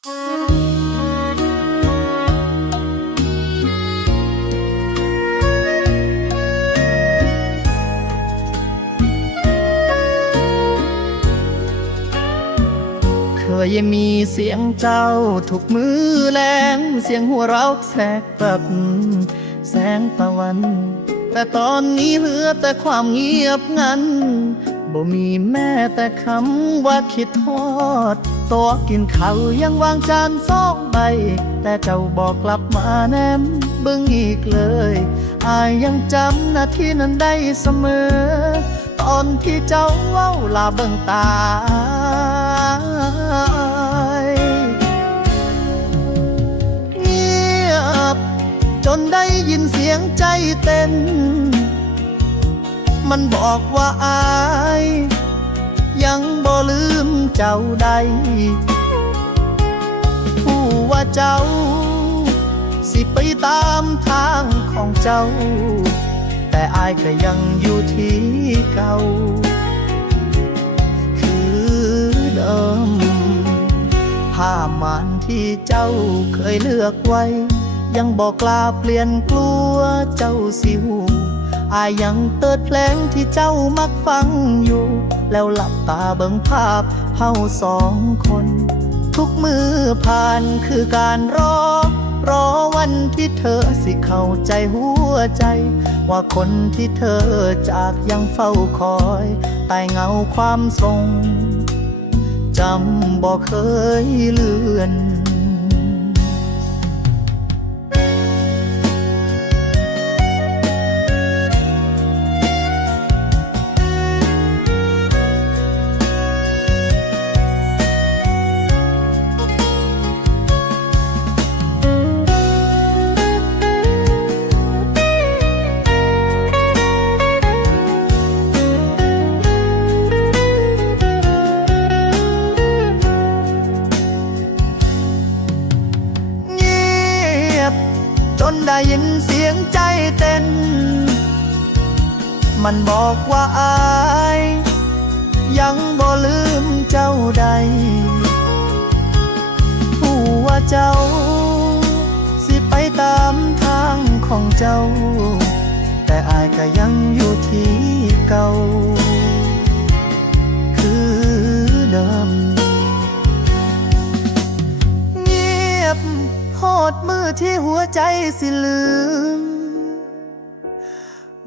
เคยมีเสียงเจ้าทุกมือแรงเสียงหัวเราะแสกแบบแสงตะวัน แต่ตอนนี้เหลือแต่ความเงียบงันบ่มีแม้แต่คำว่าคิดทอด ตัวกินข้าวยังวางจานสองใบ แต่เจ้าบอกกลับมาแนมเบิ่งอีกเลย อายยังจำนาทีนั้นได้เสมอ ตอนที่เจ้าเว้าลาเบิ่งตาเงียบจนได้ยินเสียงใจเต้น มันบอกว่าอาย ยังบ่ลืมเจ้าใดผู้ว่าเจ้า สิไปตามทางของเจ้า แต่อายก็ยังอยู่ที่เก่า คือเดิมผ้ามันที่เจ้าเคยเลือกไว้ ยังบอกกล้าเปลี่ยนกลัวเจ้าสิหูอายยังเติดเพลงที่เจ้ามักฟังอยู่ แล้วหลับตาเบิ่งภาพเฮาสองคน ทุกมือผ่านคือการรอ รอวันที่เธอสิเข้าใจหัวใจ ว่าคนที่เธอจากยังเฝ้าคอยใต้เงาความทรงจำบอกเคยเลือน ได้ยินเสียงใจเต้น มันบอกว่าอายยังบ่ลืมเจ้าใดผู้ว่าเจ้า สิไปตามทางของเจ้า แต่อายก็ยังอยู่ที่เก่า หดมือที่หัวใจสิลืม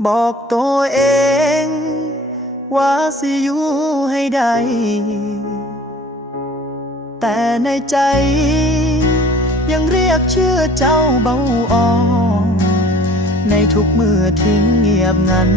บอกตัวเอง ว่าสิอยู่ให้ได้ แต่ในใจ ยังเรียกชื่อเจ้าเบาอ่อนในทุกมือทิ้งเงียบงัน